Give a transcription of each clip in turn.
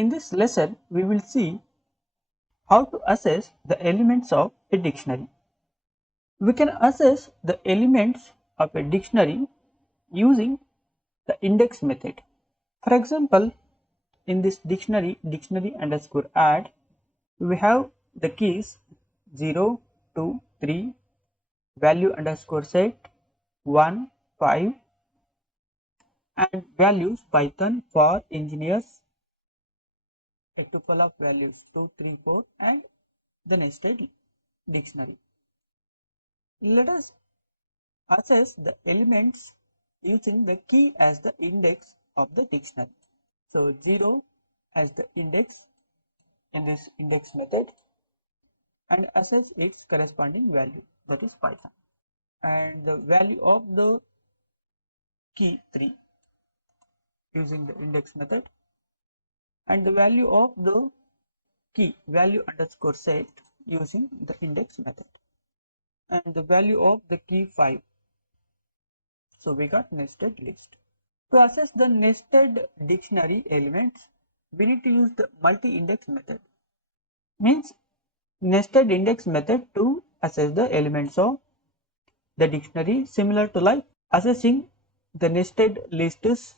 In this lesson, we will see how to assess the elements of a dictionary. We can assess the elements of a dictionary using the index method. For example, in this dictionary underscore add, we have the keys 0, 2, 3, value underscore set, 1, 5, and values Python for engineers, a tuple of values 2, 3, 4, and the nested dictionary. Let us assess the elements using the key as the index of the dictionary. So 0 as the index in this index method and assess its corresponding value, that is Python, and the value of the key 3 using the index method, and the value of the key value underscore set using the index method, and the value of the key 5. So we got nested list. To assess the nested dictionary elements, we need to use the multi-index method. Means nested index method to assess the elements of the dictionary, similar to like assessing the nested lists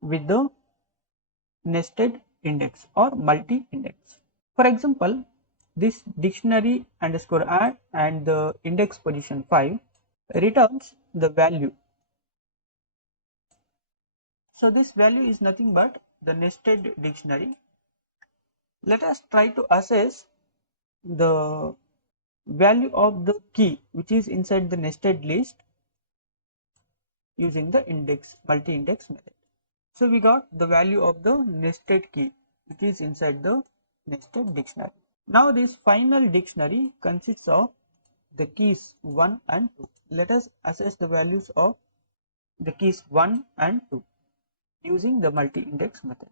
with the nested index or multi-index. For example, this dictionary underscore add and the index position 5 returns the value. So this value is nothing but the nested dictionary. Let us try to assess the value of the key which is inside the nested list using the index multi-index method. So we got the value of the nested key which is inside the nested dictionary. Now this final dictionary consists of the keys 1 and 2. Let us assess the values of the keys 1 and 2 using the multi-index method.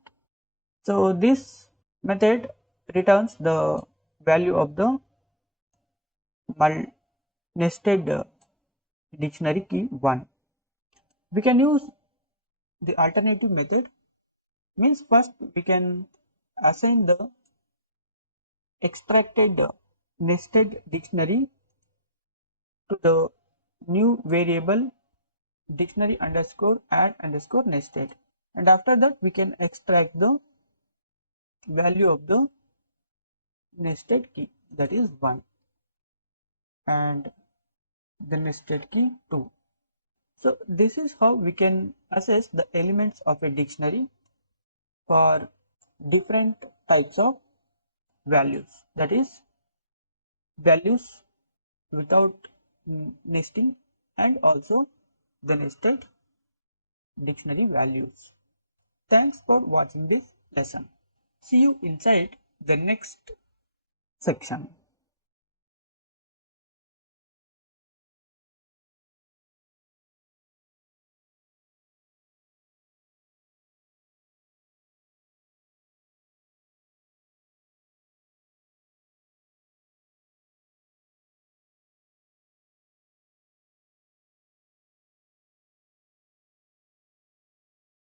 So this method returns the value of the nested dictionary key 1. We can use the alternative method. Means first we can assign the extracted nested dictionary to the new variable dictionary underscore add underscore nested, and after that we can extract the value of the nested key, that is 1, and the nested key 2. So this is how we can assess the elements of a dictionary for different types of values, that is values without nesting and also the nested dictionary values. Thanks for watching this lesson. See you inside the next section.